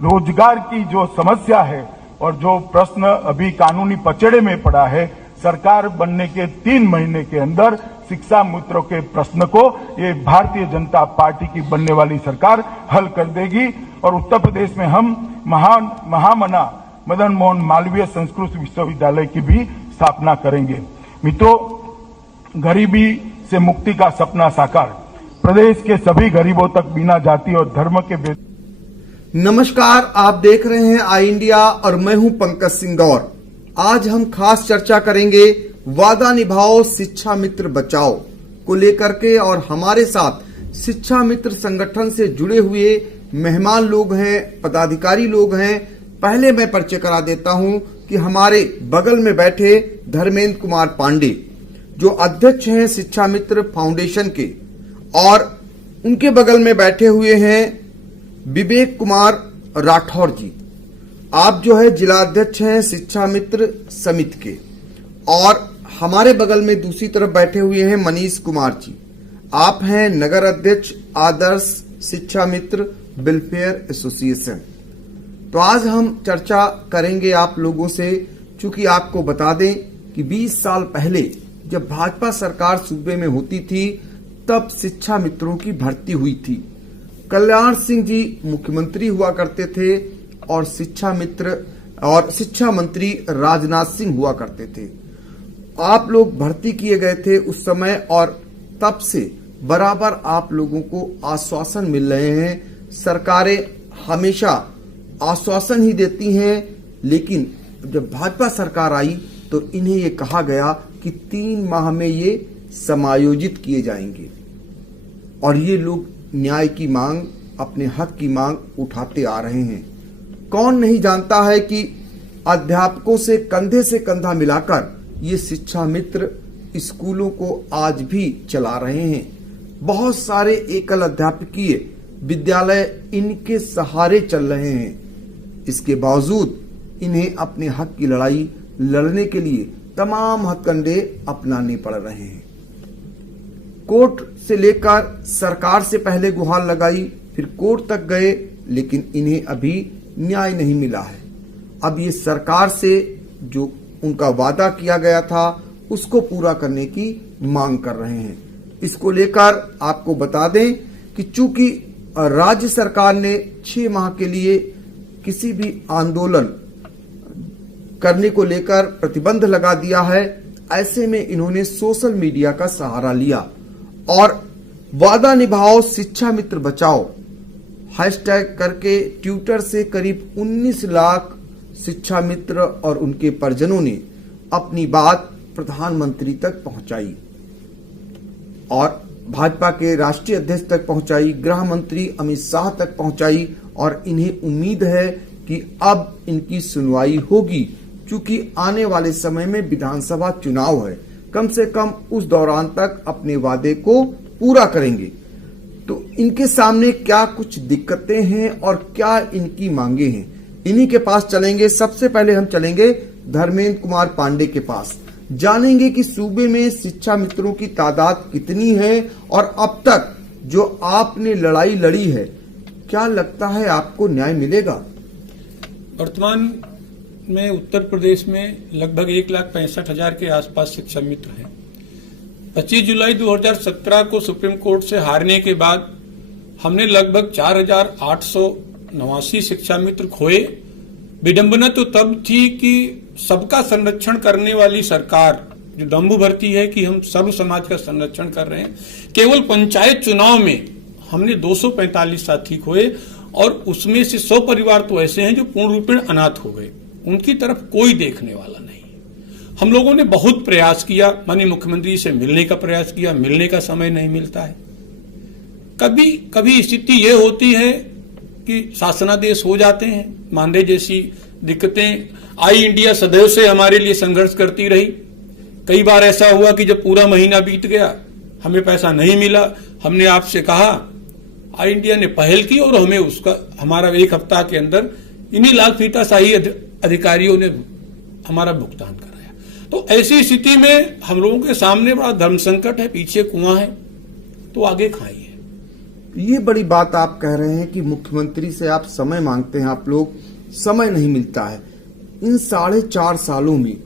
रोजगार की जो समस्या है और जो प्रश्न अभी कानूनी पचड़े में पड़ा है, सरकार बनने के 3 महीने के अंदर शिक्षा मित्रों के प्रश्न को ये भारतीय जनता पार्टी की बनने वाली सरकार हल कर देगी। और उत्तर प्रदेश में हम महामना मदन मोहन मालवीय संस्कृत विश्वविद्यालय की भी स्थापना करेंगे। मित्रों, गरीबी से मुक्ति का सपना साकार, प्रदेश के सभी गरीबों तक बिना जाति और धर्म के नमस्कार, आप देख रहे हैं आई इंडिया और मैं हूं पंकज सिंह गौर। आज हम खास चर्चा करेंगे वादा निभाओ शिक्षा मित्र बचाओ को लेकर के, और हमारे साथ शिक्षा मित्र संगठन से जुड़े हुए मेहमान लोग हैं, पदाधिकारी लोग हैं। पहले मैं परिचय करा देता हूं कि हमारे बगल में बैठे धर्मेंद्र कुमार पांडे, जो अध्यक्ष हैं शिक्षा मित्र फाउंडेशन के, और उनके बगल में बैठे हुए हैं विवेक कुमार राठौर जी, आप जो है जिला अध्यक्ष हैं शिक्षा मित्र समिति के, और हमारे बगल में दूसरी तरफ बैठे हुए हैं मनीष कुमार जी, आप हैं नगर अध्यक्ष आदर्श शिक्षा मित्र वेलफेयर एसोसिएशन। तो आज हम चर्चा करेंगे आप लोगों से, चूंकि आपको बता दें कि 20 साल पहले जब भाजपा सरकार सूबे में होती थी तब शिक्षा मित्रों की भर्ती हुई थी। कल्याण सिंह जी मुख्यमंत्री हुआ करते थे और शिक्षा मित्र और शिक्षा मंत्री राजनाथ सिंह हुआ करते थे। आप लोग भर्ती किए गए थे उस समय, और तब से बराबर आप लोगों को आश्वासन मिल रहे हैं। सरकारें हमेशा आश्वासन ही देती हैं, लेकिन जब भाजपा सरकार आई तो इन्हें ये कहा गया कि 3 माह में ये समायोजित किए जाएंगे, और ये लोग न्याय की मांग, अपने हक की मांग उठाते आ रहे हैं। कौन नहीं जानता है कि अध्यापकों से कंधा मिलाकर ये शिक्षा मित्र स्कूलों को आज भी चला रहे हैं। बहुत सारे एकल अध्यापकीय विद्यालय इनके सहारे चल रहे हैं। इसके बावजूद इन्हें अपने हक की लड़ाई लड़ने के लिए तमाम हथकंडे अपनाने पड़ रहे हैं। कोर्ट से लेकर सरकार से पहले गुहार लगाई, फिर कोर्ट तक गए, लेकिन इन्हें अभी न्याय नहीं मिला है। अब ये सरकार से जो उनका वादा किया गया था उसको पूरा करने की मांग कर रहे हैं। इसको लेकर आपको बता दें कि चूंकि राज्य सरकार ने 6 माह के लिए किसी भी आंदोलन करने को लेकर प्रतिबंध लगा दिया है, ऐसे में इन्होंने सोशल मीडिया का सहारा लिया और वादा निभाओ शिक्षा मित्र बचाओ हैशटैग करके ट्विटर से करीब 19 लाख शिक्षा मित्र और उनके परिजनों ने अपनी बात प्रधानमंत्री तक पहुंचाई और भाजपा के राष्ट्रीय अध्यक्ष तक पहुंचाई, गृह मंत्री अमित शाह तक पहुंचाई, और इन्हें उम्मीद है कि अब इनकी सुनवाई होगी। क्योंकि आने वाले समय में विधानसभा चुनाव है, कम से कम उस दौरान तक अपने वादे को पूरा करेंगे। तो इनके सामने क्या कुछ दिक्कतें हैं और क्या इनकी मांगे हैं, इन्हीं के पास चलेंगे। सबसे पहले हम चलेंगे धर्मेंद्र कुमार पांडे के पास, जानेंगे कि सूबे में शिक्षा मित्रों की तादाद कितनी है और अब तक जो आपने लड़ाई लड़ी है, क्या लगता है आपको न्याय मिलेगा? वर्तमान में उत्तर प्रदेश में लगभग 1,65,000 के आसपास शिक्षा मित्र हैं। 25 जुलाई 2017 को सुप्रीम कोर्ट से हारने के बाद हमने लगभग 4,889 शिक्षा मित्र खोए। विडंबना तो तब थी कि सबका संरक्षण करने वाली सरकार जो दम्भु भरती है कि हम सब समाज का संरक्षण कर रहे हैं, केवल पंचायत चुनाव में हमने 245 साथी खोए, और उसमें से 100 परिवार तो ऐसे हैं जो पूर्ण रूपेण अनाथ हो गए। उनकी तरफ कोई देखने वाला नहीं। हम लोगों ने बहुत प्रयास किया, माननीय मुख्यमंत्री से मिलने का प्रयास किया, मिलने का समय नहीं मिलता है। कभी कभी स्थिति ये होती है कि शासनादेश हो जाते हैं, मानदेय जैसी दिक्कतें। आई इंडिया सदैव से हमारे लिए संघर्ष करती रही। कई बार ऐसा हुआ कि जब पूरा महीना बीत गया, हमें पैसा नहीं मिला, हमने आपसे कहा, आई इंडिया ने पहल की और हमें उसका हमारा 1 हफ्ता के अंदर इन्हीं लाल फीताशाही अधिकारियों ने हमारा भुगतान कराया। तो ऐसी स्थिति में हम लोगों के सामने बड़ा धर्म संकट है, पीछे कुआं है, तो आगे खाइए। ये बड़ी बात आप कह रहे हैं कि मुख्यमंत्री से आप समय मांगते हैं, आप लोग समय नहीं मिलता है। इन 4.5 सालों में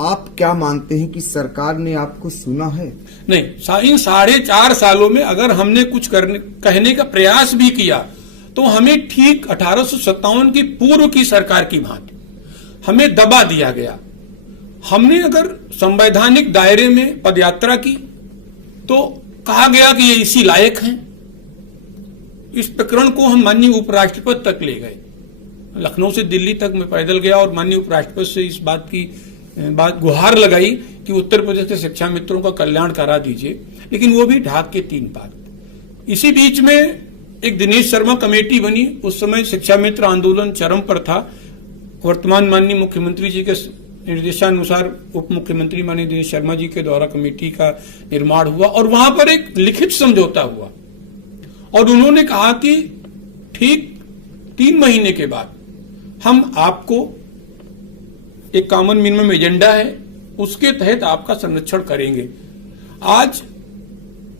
आप क्या मानते हैं कि सरकार ने आपको सुना है? नहीं, इन 4.5 सालों में अगर हमने कुछ कहने का प्रयास भी किया तो हमें ठीक 1857 की पूर्व की सरकार की भांति हमें दबा दिया गया। हमने अगर संवैधानिक दायरे में पदयात्रा की तो कहा गया कि ये इसी लायक हैं। इस प्रकरण को हम माननीय उपराष्ट्रपति तक ले गए। लखनऊ से दिल्ली तक मैं पैदल गया और माननीय उपराष्ट्रपति से इस बात की गुहार लगाई कि उत्तर प्रदेश के शिक्षा मित्रों का कल्याण करा दीजिए, लेकिन वो भी ढाक के 3 बार। इसी बीच में एक दिनेश शर्मा कमेटी बनी। उस समय शिक्षा मित्र आंदोलन चरम पर था। वर्तमान माननीय मुख्यमंत्री जी के निर्देशानुसार उप मुख्यमंत्री माननीय दिनेश शर्मा जी के द्वारा कमेटी का निर्माण हुआ और वहां पर एक लिखित समझौता हुआ और उन्होंने कहा कि ठीक 3 महीने के बाद हम आपको एक कॉमन मिनिमम एजेंडा है, उसके तहत आपका संरक्षण करेंगे। आज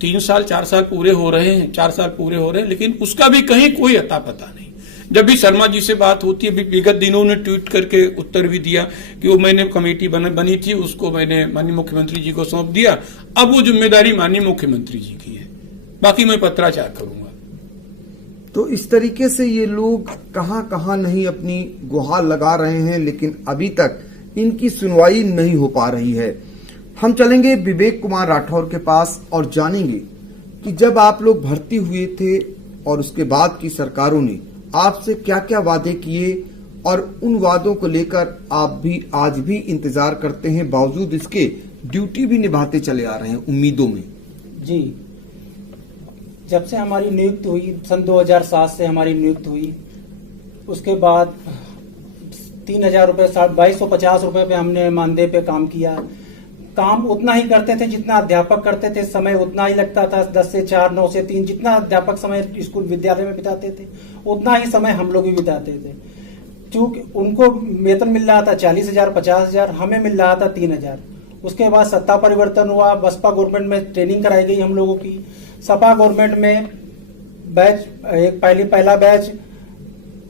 3 साल 4 साल पूरे हो रहे हैं, 4 साल पूरे हो रहे हैं, लेकिन उसका भी कहीं कोई अता पता नहीं। जब भी शर्मा जी से बात होती है, विगत दिनों ने ट्वीट करके उत्तर भी दिया कि वो मैंने कमेटी बनी थी, उसको मैंने माननीय मुख्यमंत्री जी को सौंप दिया, अब वो जिम्मेदारी माननीय मुख्यमंत्री जी की है, बाकी मैं पत्राचार करूंगा। तो इस तरीके से ये लोग कहां कहां नहीं अपनी गुहार लगा रहे हैं, लेकिन अभी तक इनकी सुनवाई नहीं हो पा रही है। हम चलेंगे विवेक कुमार राठौर के पास और जानेंगे कि जब आप लोग भर्ती हुए थे और उसके बाद की सरकारों ने आपसे क्या क्या वादे किए और उन वादों को लेकर आप भी आज भी इंतजार करते हैं, बावजूद इसके ड्यूटी भी निभाते चले आ रहे हैं उम्मीदों में। जी, जब से हमारी नियुक्ति हुई, सन 2007 से हमारी नियुक्ति हुई, उसके बाद 3,000 रुपये 2250 रुपये पे हमने मानदेय पे काम किया। काम उतना ही करते थे जितना अध्यापक करते थे, समय उतना ही लगता था, 10 से 4, 9 से 3, जितना अध्यापक समय स्कूल विद्यालय में बिताते थे उतना ही समय हम लोग भी बिताते थे। चूंकि उनको वेतन मिल रहा था 40,000 50,000, हमें मिल रहा था 3,000। उसके बाद सत्ता परिवर्तन हुआ, बसपा गवर्नमेंट में ट्रेनिंग कराई गई हम लोगों की। सपा गवर्नमेंट में बैच पहला बैच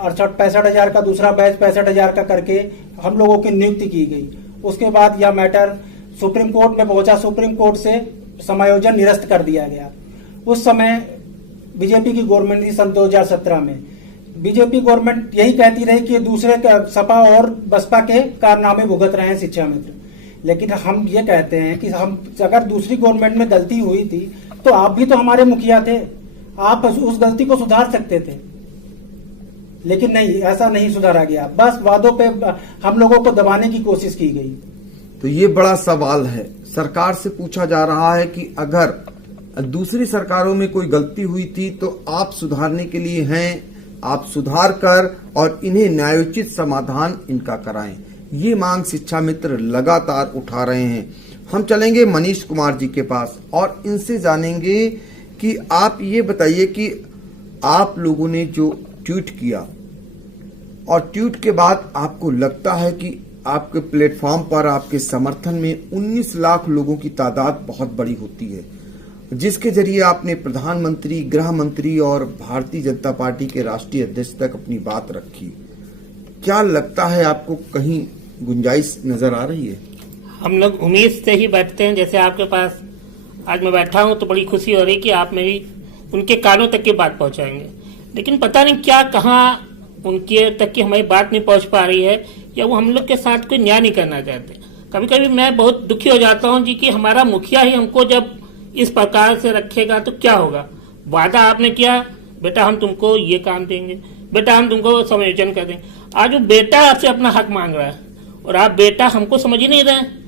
65,000 का, दूसरा बैच 65,000 का करके हम लोगों की नियुक्ति की गई। उसके बाद यह मैटर सुप्रीम कोर्ट में पहुंचा, सुप्रीम कोर्ट से समायोजन निरस्त कर दिया गया। उस समय बीजेपी की गवर्नमेंट थी सन 2017 में। बीजेपी गवर्नमेंट यही कहती रही कि दूसरे सपा और बसपा के कारनामे भुगत रहे हैं शिक्षा मित्र, लेकिन हम ये कहते हैं कि हम अगर दूसरी गवर्नमेंट में गलती हुई थी तो आप भी तो हमारे मुखिया थे, आप उस गलती को सुधार सकते थे, लेकिन नहीं, ऐसा नहीं सुधारा गया। बस वादों पे हम लोगों को दबाने की कोशिश की गई। तो ये बड़ा सवाल है, सरकार से पूछा जा रहा है कि अगर दूसरी सरकारों में कोई गलती हुई थी तो आप सुधारने के लिए हैं, आप सुधार कर और इन्हें न्यायोचित समाधान इनका कराएं। ये मांग शिक्षा मित्र लगातार उठा रहे हैं। हम चलेंगे मनीष कुमार जी के पास और इनसे जानेंगे कि आप ये बताइए कि आप लोगों ने जो ट्वीट किया और ट्वीट के बाद आपको लगता है कि आपके प्लेटफॉर्म पर आपके समर्थन में 19 लाख लोगों की तादाद बहुत बड़ी होती है, जिसके जरिए आपने प्रधानमंत्री, गृह मंत्री और भारतीय जनता पार्टी के राष्ट्रीय अध्यक्ष तक अपनी बात रखी। क्या लगता है आपको कहीं गुंजाइश नजर आ रही है? हम लोग उम्मीद से ही बैठते हैं। जैसे आपके पास आज मैं बैठा हूं तो बड़ी खुशी हो रही कि आप मेरी उनके कानों तक की बात पहुंचाएंगे, लेकिन पता नहीं क्या कहाँ उनके तक की हमारी बात नहीं पहुंच पा रही है, या वो हम लोग के साथ कोई न्याय नहीं करना चाहते। कभी कभी मैं बहुत दुखी हो जाता हूं जी कि हमारा मुखिया ही हमको जब इस प्रकार से रखेगा तो क्या होगा। वादा आपने किया, बेटा हम तुमको ये काम देंगे, बेटा हम तुमको समायोजन कर देंगे। आज वो बेटा आपसे अपना हक मांग रहा है और आप बेटा हमको समझ ही नहीं रहे।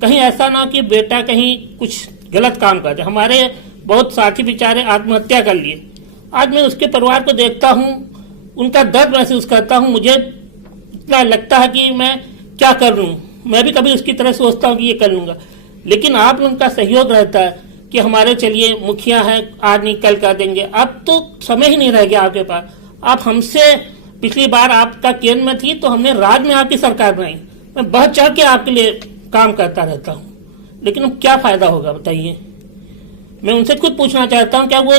कहीं ऐसा ना हो कि बेटा कहीं कुछ गलत काम कर दे। हमारे बहुत साथी बेचारे आत्महत्या कर लिए। आज मैं उसके परिवार को देखता हूँ, उनका दर्द महसूस करता हूँ। मुझे इतना लगता है कि मैं क्या कर लूँ, मैं भी कभी उसकी तरह सोचता हूँ कि ये कर लूँगा, लेकिन आप लोगों का सहयोग रहता है कि हमारे चलिए मुखिया है, आज नहीं कल कर देंगे। अब तो समय ही नहीं रह गया आपके पास। आप हमसे पिछली बार आपका केंद्र में थी तो हमने राज्य में आपकी सरकार बनाई, मैं बढ़ चढ़ के आपके लिए काम करता रहता हूँ, लेकिन अब क्या फायदा होगा बताइए। मैं उनसे खुद पूछना चाहता हूँ, क्या वो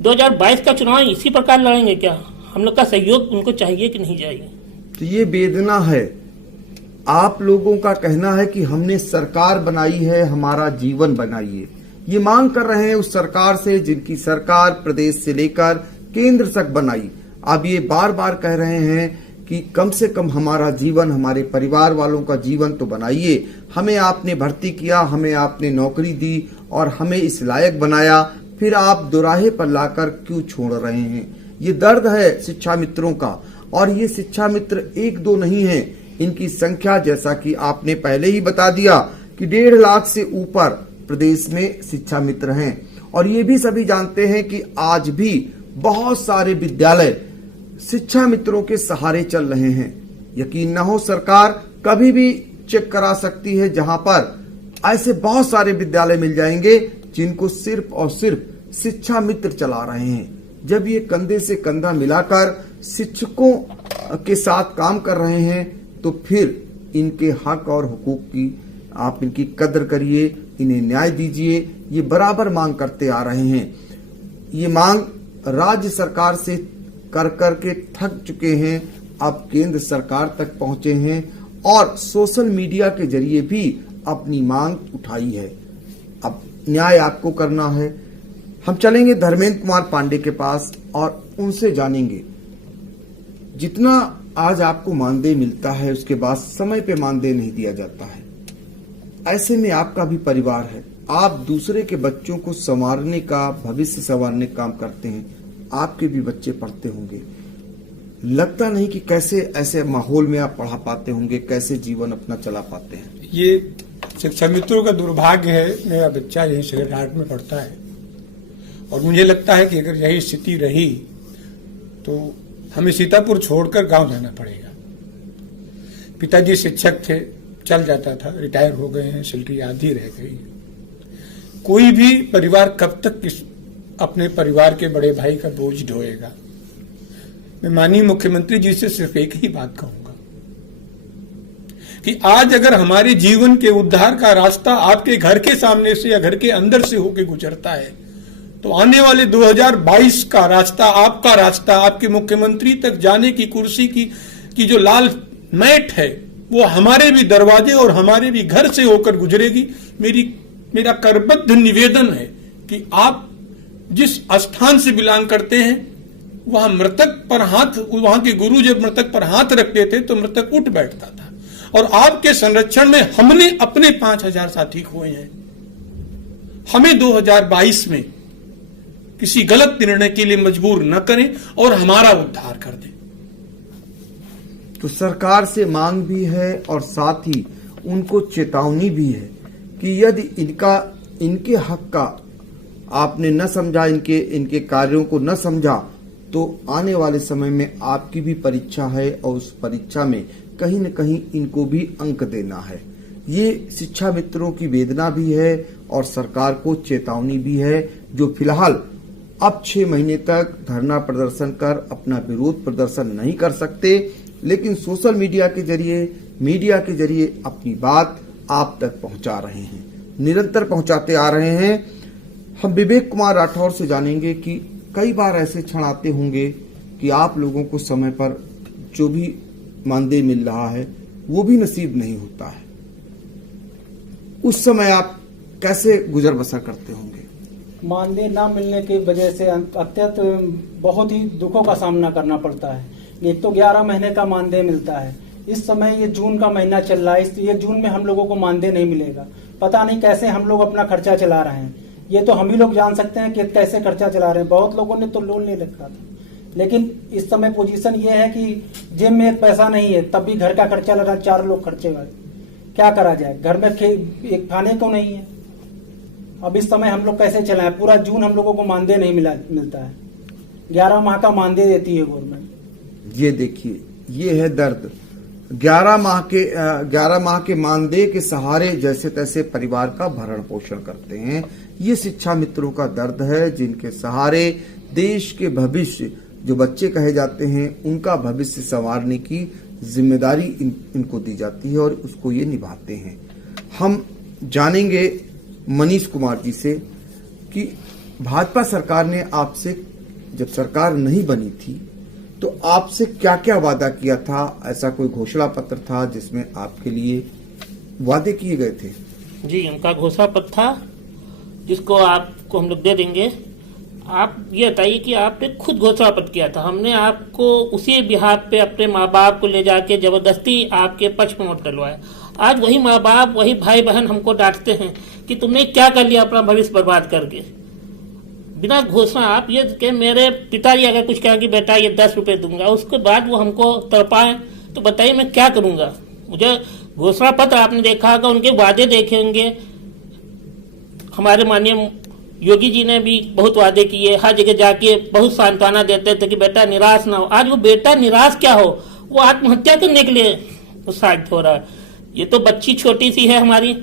2022 का चुनाव इसी प्रकार लड़ेंगे क्या? हम लोग का सहयोग उनको चाहिए कि नहीं चाहिए? तो ये वेदना है। आप लोगों का कहना है कि हमने सरकार बनाई है, हमारा जीवन बनाइए। ये मांग कर रहे हैं उस सरकार से जिनकी सरकार प्रदेश से लेकर केंद्र तक बनाई। अब ये बार बार कह रहे हैं कि कम से कम हमारा जीवन, हमारे परिवार वालों का जीवन तो बनाइए। हमें आपने भर्ती किया, हमें आपने नौकरी दी और हमें इस लायक बनाया, फिर आप दोराहे पर लाकर क्यों छोड़ रहे हैं? ये दर्द है शिक्षा मित्रों का। और ये शिक्षा मित्र एक दो नहीं है, इनकी संख्या जैसा कि आपने पहले ही बता दिया कि 1.5 लाख से ऊपर प्रदेश में शिक्षा मित्र हैं। और ये भी सभी जानते हैं कि आज भी बहुत सारे विद्यालय शिक्षा मित्रों के सहारे चल रहे हैं। यकीन न हो, सरकार कभी भी चेक करा सकती है, जहां पर ऐसे बहुत सारे विद्यालय मिल जाएंगे जिनको सिर्फ और सिर्फ शिक्षा मित्र चला रहे हैं। जब ये कंधे से कंधा मिलाकर शिक्षकों के साथ काम कर रहे हैं तो फिर इनके हक और हुकूक की आप इनकी कदर करिए, इन्हें न्याय दीजिए। ये बराबर मांग करते आ रहे हैं। ये मांग राज्य सरकार से कर कर के थक चुके हैं, अब केंद्र सरकार तक पहुंचे हैं और सोशल मीडिया के जरिए भी अपनी मांग उठाई है। अब न्याय आपको करना है। हम चलेंगे धर्मेंद्र कुमार पांडे के पास और उनसे जानेंगे, जितना आज आपको मानदेय मिलता है उसके बाद समय पे मानदेय नहीं दिया जाता है। ऐसे में आपका भी परिवार है, आप दूसरे के बच्चों को संवारने का, भविष्य संवारने का काम करते हैं। आपके भी बच्चे पढ़ते होंगे, लगता नहीं कि कैसे ऐसे माहौल में आप पढ़ा पाते होंगे, कैसे जीवन अपना चला पाते हैं। ये शिक्षा मित्रों का दुर्भाग्य है। मेरा बच्चा यही सेक्रेट हार्ट में पढ़ता है और मुझे लगता है कि अगर यही स्थिति रही तो हमें सीतापुर छोड़कर गांव जाना पड़ेगा। पिताजी शिक्षक थे, चल जाता था, रिटायर हो गए हैं, सैलरी आधी रह गई। कोई भी परिवार कब तक अपने परिवार के बड़े भाई का बोझ ढोएगा? मैं माननीय मुख्यमंत्री जी से सिर्फ एक ही बात कहूंगा कि आज अगर हमारे जीवन के उद्धार का रास्ता आपके घर के सामने से या घर के अंदर से होकर गुजरता है तो आने वाले 2022 का रास्ता, आपका रास्ता, आपके मुख्यमंत्री तक जाने की कुर्सी की जो लाल मैट है वो हमारे भी दरवाजे और हमारे भी घर से होकर गुजरेगी। मेरा करबद्ध निवेदन है कि आप जिस स्थान से बिलोंग करते हैं वहां मृतक पर हाथ, वहां के गुरु जब मृतक पर हाथ रखते थे तो मृतक उठ बैठता था। और आपके संरक्षण में हमने अपने 5000 साथी खोए हैं। हमें 2022 में किसी गलत निर्णय के लिए मजबूर न करें और हमारा उद्धार कर दें। तो सरकार से मांग भी है और साथ ही उनको चेतावनी भी है कि यदि इनके हक का आपने न समझा, इनके कार्यों को न समझा तो आने वाले समय में आपकी भी परीक्षा है और उस परीक्षा में कहीं न कहीं इनको भी अंक देना है। ये शिक्षा मित्रों की वेदना भी है और सरकार को चेतावनी भी है, जो फिलहाल अब 6 महीने तक धरना प्रदर्शन कर अपना विरोध प्रदर्शन नहीं कर सकते, लेकिन सोशल मीडिया के जरिए अपनी बात आप तक पहुंचा रहे हैं, निरंतर पहुंचाते आ रहे हैं। हम विवेक कुमार राठौर से जानेंगे कि कई बार ऐसे क्षण आते होंगे कि आप लोगों को समय पर जो भी मानदेय मिल रहा है वो भी नसीब नहीं होता है। उस समय आप कैसे गुजर बसर करते होंगे? मानदेय ना मिलने की वजह से अत्यंत बहुत ही दुखों का सामना करना पड़ता है। एक तो 11 महीने का मानदेय मिलता है, इस समय ये जून का महीना चल रहा है, ये जून में हम लोगों को मानदेय नहीं मिलेगा। पता नहीं कैसे हम लोग अपना खर्चा चला रहे हैं, ये तो हम ही लोग जान सकते हैं कि कैसे खर्चा चला रहे हैं। बहुत लोगों ने तो लोन ले रखा था, लेकिन इस समय पोजीशन ये है कि जेब में एक पैसा नहीं है, तब भी घर का खर्चा लगा, 4 लोग खर्चे वाले, क्या करा जाए? घर में एक खाने को नहीं है। अब इस समय हम लोग कैसे चलाएं? पूरा जून हम लोगों को मानदेय नहीं मिलता है। 11 माह का मानदेय देती है गवर्नमेंट। ये देखिए, ये है दर्द। 11 माह के मानदेय के सहारे जैसे तैसे परिवार का भरण पोषण करते हैं। ये शिक्षा मित्रों का दर्द है, जिनके सहारे देश के भविष्य, जो बच्चे कहे जाते हैं, उनका भविष्य संवारने की जिम्मेदारी इनको दी जाती है और उसको ये निभाते हैं। हम जानेंगे मनीष कुमार जी से कि भाजपा सरकार ने आपसे जब सरकार नहीं बनी थी तो आपसे क्या क्या वादा किया था? ऐसा कोई घोषणा पत्र था जिसमें आपके लिए वादे किए गए थे? जी, उनका घोषणा पत्र था जिसको आपको हम लोग दे देंगे। आप ये बताइए कि आपने खुद घोषणा पत्र किया था, हमने आपको उसी बिहार पे अपने माँ बाप को ले जाके जबरदस्ती आपके पक्ष में वोट डलवाया। आज वही माँ बाप, वही भाई बहन हमको डांटते हैं कि तुमने क्या कर लिया अपना भविष्य बर्बाद करके। बिना घोषणा आप ये कि मेरे पिताजी अगर कुछ कहें कि बेटा ये 10 रुपए दूंगा, उसके बाद वो हमको तड़पाएं, तो बताइए मैं क्या करूंगा। मुझे घोषणा पत्र आपने देखा होगा, उनके वादे देखे होंगे। हमारे माननीय योगी जी ने भी बहुत वादे किए, हर जगह जाके बहुत सांत्वना देते थे कि बेटा निराश ना हो। आज वो बेटा निराश क्या हो, वो आत्महत्या करने के लिए उत्साहित हो रहा है। ये तो बच्ची छोटी सी है हमारी,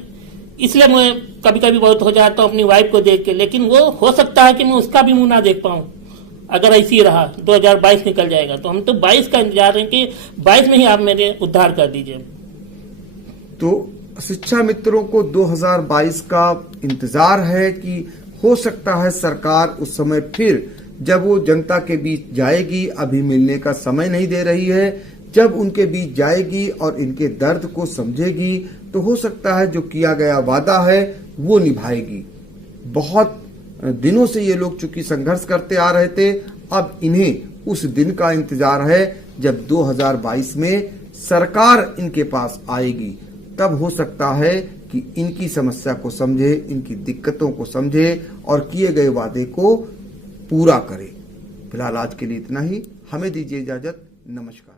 इसलिए मैं कभी कभी बहुत हो जाता हूँ अपनी वाइफ को देख के, लेकिन वो हो सकता है कि मैं उसका भी मुंह ना देख पाऊँ अगर ऐसी रहा। 2022 निकल जाएगा तो हम तो 22 का इंतजार है कि 22 में ही आप मेरे उद्धार कर दीजिए। तो शिक्षा मित्रों को 2022 का इंतजार है कि हो सकता है सरकार उस समय फिर जब वो जनता के बीच जाएगी, अभी मिलने का समय नहीं दे रही है, जब उनके बीच जाएगी और इनके दर्द को समझेगी तो हो सकता है जो किया गया वादा है वो निभाएगी। बहुत दिनों से ये लोग चूंकि संघर्ष करते आ रहे थे, अब इन्हें उस दिन का इंतजार है जब 2022 में सरकार इनके पास आएगी। तब हो सकता है कि इनकी समस्या को समझे, इनकी दिक्कतों को समझे और किए गए वादे को पूरा करे। फिलहाल आज के लिए इतना ही, हमें दीजिए इजाजत। नमस्कार।